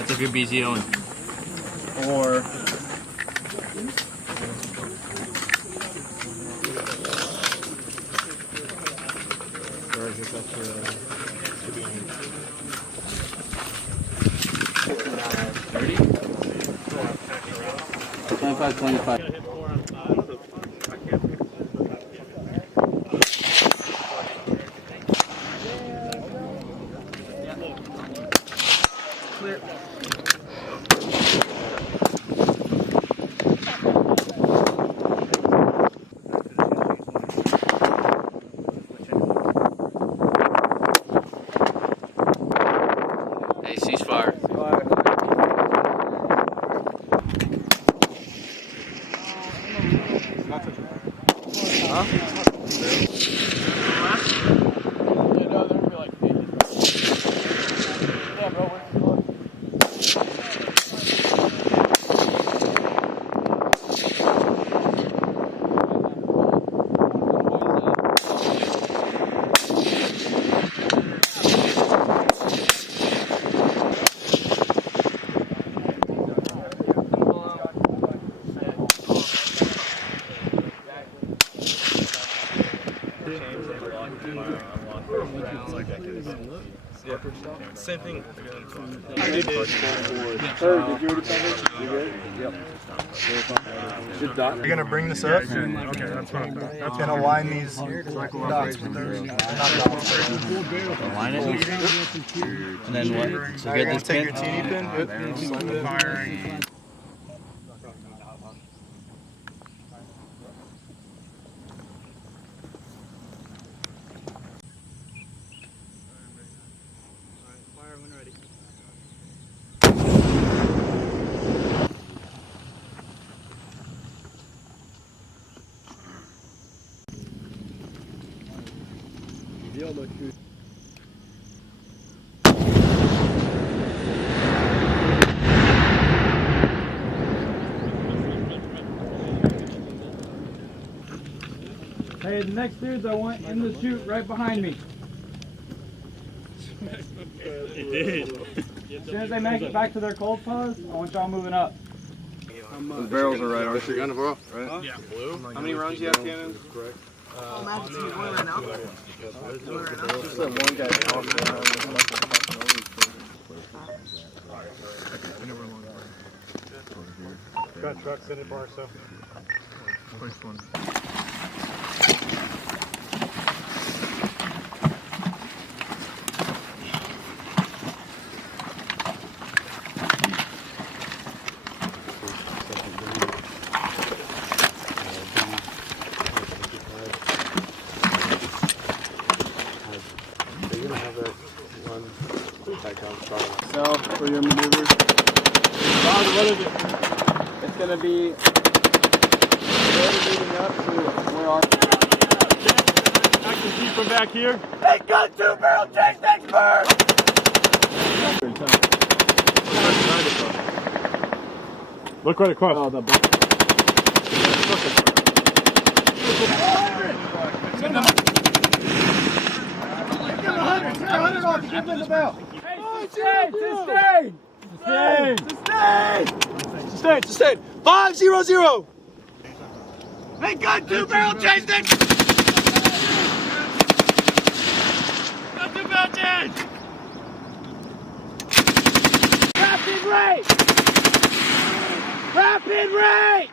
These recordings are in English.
That's if you're BZOing. Or is this extra? 30? 25, 25. Clear. Hey, ceasefire. Huh? Same thing. Did you already cover? You good? Yep. Good dot. You're gonna bring this up? Okay, that's fine. That's gonna align these dots with those. Align it. And then what? So You're get gonna this take your pin. teeny pin. Firing. Hey, the next dudes I want in the chute right behind me. As soon as they make it back to their cold pause, I want y'all moving up. Those barrels are right, aren't they? Gun, bro. Right? Yeah. Blue. How many rounds do you have, Cannon? Correct. Oh, man, it's going right now. Going right now. Just that one guy off Got trucks in it, bar, so. First one. South for your maneuvers. What is it? It's going to be leading up to where our... I can see from back here. Hey, gun 2 barrel chase expert! Look right across. Oh, the Sustain! 5-0-0! Hey, gun 2 barrel chase next! Gun 2 barrel chase! Rapid rate! Rapid rate!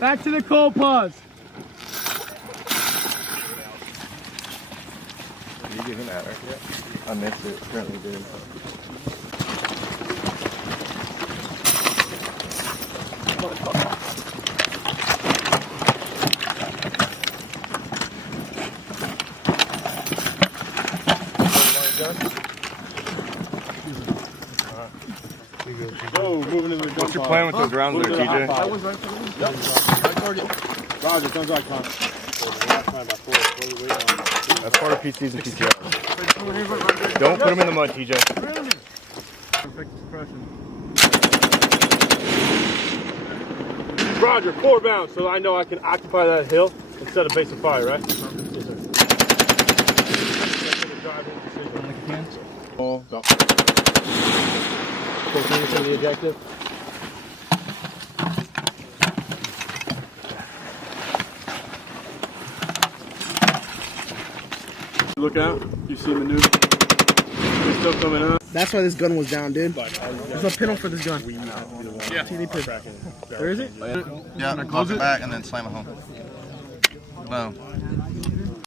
Back to the cold pause. You give him that, right? Yep. I missed it. Currently doing. Oh, moving in the gun. What's your plan with those rounds there, TJ? Roger, guns right, Con. That's part of PCs and PCRs. Don't put them in the mud, TJ. Roger, 4 bounds, so I know I can occupy that hill instead of base of fire, right? Yes, sir. Oh, go. Focus on the objective. Look out. You see maneuver. He's still coming up. That's why this gun was down, dude. There's no pintle for this gun. Yeah. TD pin. There is it? Yeah, close it back and then slam it home. Boom.